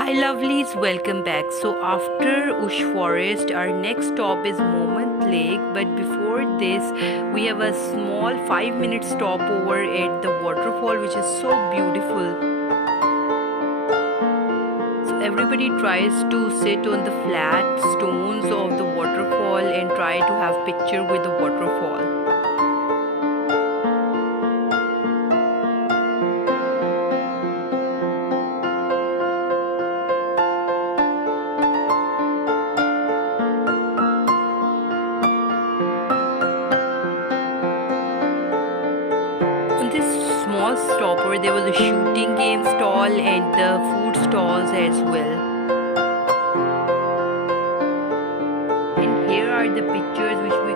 Hi lovelies, welcome back. So after Ush Forest, our next stop is Moment Lake. But before this, we have a small 5-minute stopover at the waterfall, which is so beautiful. So everybody tries to sit on the flat stones of the waterfall and try to have picture with the waterfall. On this small stopper, there was a shooting game stall and the food stalls as well. And here are the pictures which we